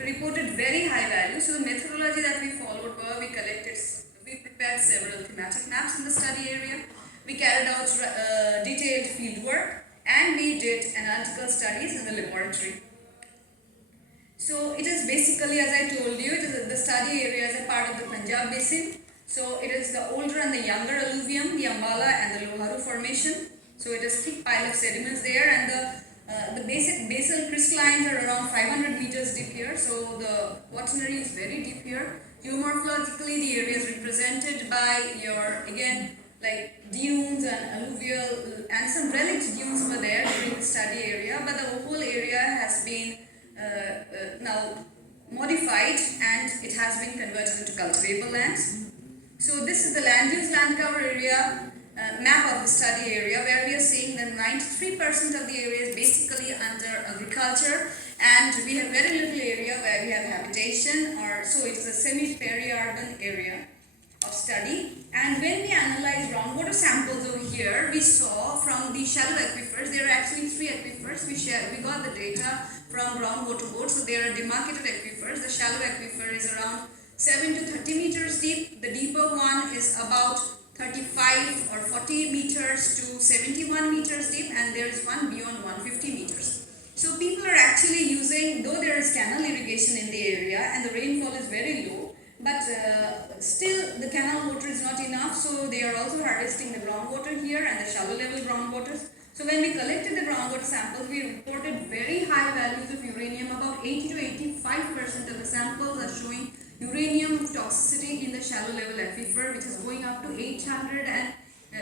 we reported very high values. So the methodology that we followed were we prepared several thematic maps in the study area. We carried out detailed field work, and we did analytical studies in the laboratory. So it is basically, as I told you, it is the study area is a part of the Punjab Basin. So it is the older and the younger alluvium, the Ambala and the Loharu formation. So it is thick pile of sediments there, and the basic basal crystallines are around 500 meters deep here. So the quaternary is very deep here. Geomorphologically, the area is represented by your, again, like dunes and alluvial and some relic dunes were there during the study area, but the whole area has been now modified and it has been converted into cultivable lands. So this is the land use land cover area map of the study area, where we are seeing that 93% of the area is basically under agriculture, and we have very little area where we have habitation, or so it is a semi-peri-urban area of study. And when we analyzed groundwater samples over here, we saw from the shallow aquifers, there are actually 3 aquifers. We got the data from groundwater board. So there are demarcated aquifers. The shallow aquifer is around 7 to 30 meters deep. The deeper one is about 35 or 40 meters to 71 meters deep, and there is one beyond 150 meters. So people are actually using, though there is canal irrigation in the area and the rainfall is very low, but still the canal water is not enough, so they are also harvesting the groundwater here and the shallow level groundwaters. So when we collected the groundwater samples, we reported very high values of uranium. About 80 to 85% of the samples are showing uranium toxicity in the shallow level aquifer, which is going up to 800 and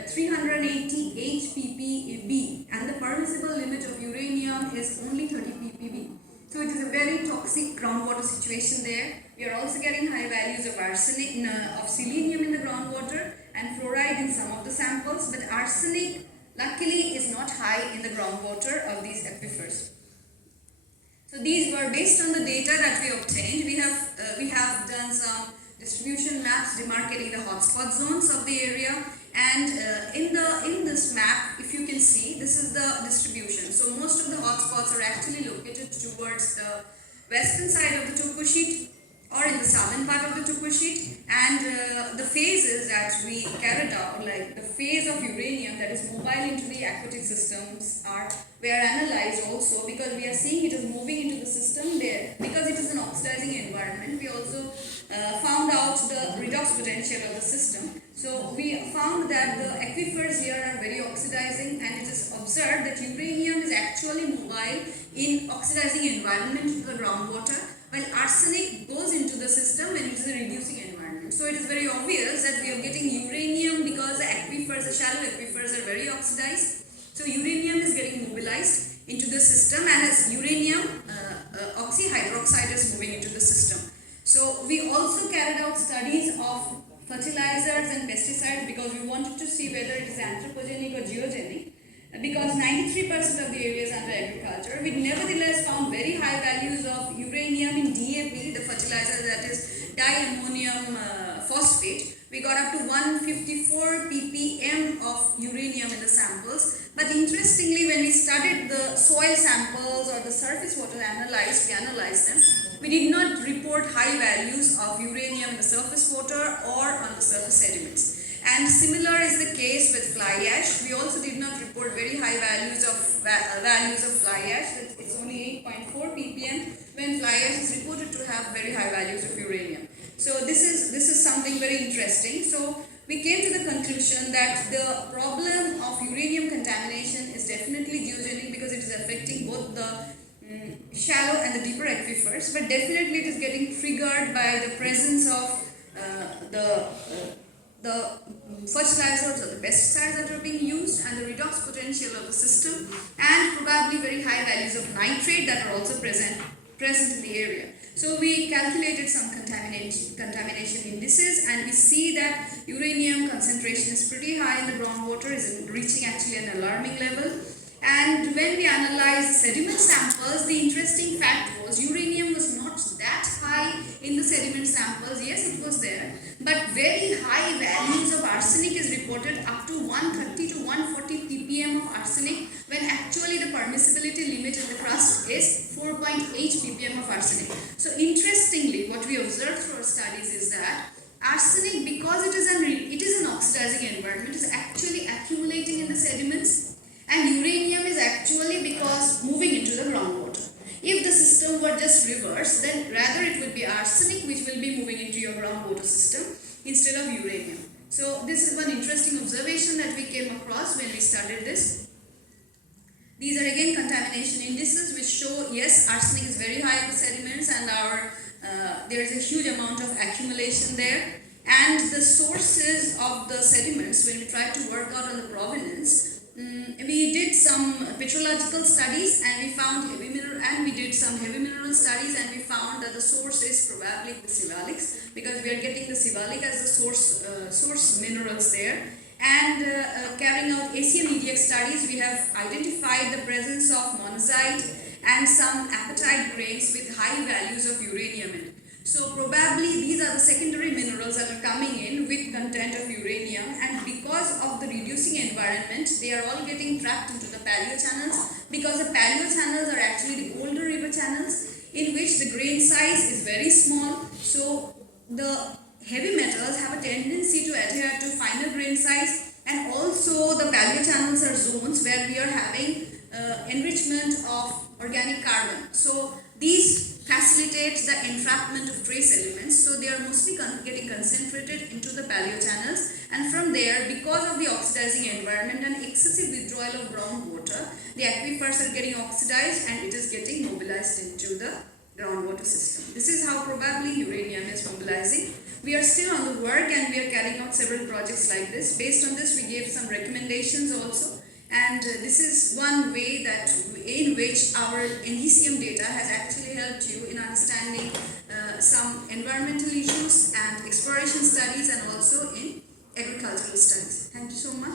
388 ppb, and the permissible limit of uranium is only 30 ppb. So it is a very toxic groundwater situation there. We are also getting high values of arsenic, of selenium in the groundwater, and fluoride in some of the samples, but arsenic luckily is not high in the groundwater of these aquifers. So these were based on the data that we obtained. We have done some distribution maps demarcating the hotspot zones of the area, and in this map, if you can see, this is the distribution. So most of the hotspots are actually located towards the western side of the topo sheet or in the southern part of the topo sheet, and the phases that we carried out, like the phase of uranium that is mobile into the aquatic systems, were analyzed also, because we are seeing it is moving into the system there. Because it is an oxidizing environment, we also found out the redox potential of the system. So we found that the aquifers here are very oxidizing, and it is observed that uranium is actually mobile in oxidizing environment into the groundwater, while arsenic goes into the system when it is a reducing environment. So it is very obvious that we are getting uranium because the aquifers, the shallow aquifers, are very oxidized. So uranium is getting mobilized into the system, and as uranium oxyhydroxide is moving into the system. So we also carried out studies of fertilizers and pesticides, because we wanted to see whether it is anthropogenic or geogenic. Because 93% of the area is under agriculture, we nevertheless found very high values of uranium in DAP, the fertilizer that is diammonium phosphate. We got up to 154 ppm of uranium in the samples. But interestingly, when we studied the soil samples or the surface water we analyzed them, we did not report high values of uranium in the surface water or on the surface sediments. And similar is the case with fly ash. We also did not report very high values of fly ash. It's only 8.4 ppm when fly ash is reported to have very high values of uranium. So this is something very interesting. So we came to the conclusion that the problem of uranium contamination is definitely geogenic, because it is affecting both the shallow and the deeper aquifers, but definitely it is getting triggered by the presence of the fertilizers or the pesticides that are being used, and the redox potential of the system, and probably very high values of nitrate that are also present in the area. So we calculated some contamination indices, and we see that uranium concentration is pretty high in the groundwater, is reaching actually an alarming level. And when we analyzed the sediment samples, the interesting fact was uranium was not that high in the sediment samples. Yes, it was there, but very high values of arsenic is reported, up to 130 to 140 ppm of arsenic, when actually the permissibility limit in the crust is 4.8 ppm of of arsenic. So interestingly, what we observed through our studies is that arsenic, because it is an oxidizing environment, is actually accumulating in the sediments, and uranium is actually because moving into the groundwater. If the system were just reversed, then rather it would be arsenic which will be moving into your groundwater system instead of uranium. So this is one interesting observation that we came across when we studied this. These are again contamination indices which show, yes, arsenic is very high in the sediments, and there is a huge amount of accumulation there. And the sources of the sediments, when we tried to work out on the provenance, we did some petrological studies and we found we did some heavy mineral studies, and we found that the source is probably the siwalics, because we are getting the siwalic as the source minerals there. And carrying out ACM-EDX studies, we have identified the presence of monazite and some apatite grains with high values of uranium in it. So probably these are the secondary minerals that are coming in with content of uranium, and because of the reducing environment, they are all getting trapped into the paleochannels, because the paleochannels are actually the older river channels in which the grain size is very small. So the heavy metals have a tendency to adhere to finer grain size, and also the paleochannels are zones where we are having enrichment of organic carbon. So these facilitate the entrapment of trace elements, so they are mostly getting concentrated into the paleochannels, and from there, because of the oxidizing environment and excessive withdrawal of groundwater, the aquifers are getting oxidized and it is getting mobilized into the groundwater system. This is how probably uranium is mobilizing. We are still on the work and we are carrying out several projects like this. Based on this, we gave some recommendations also. And this is one way that in which our NDCM data has actually helped you in understanding some environmental issues and exploration studies, and also in agricultural studies. Thank you so much.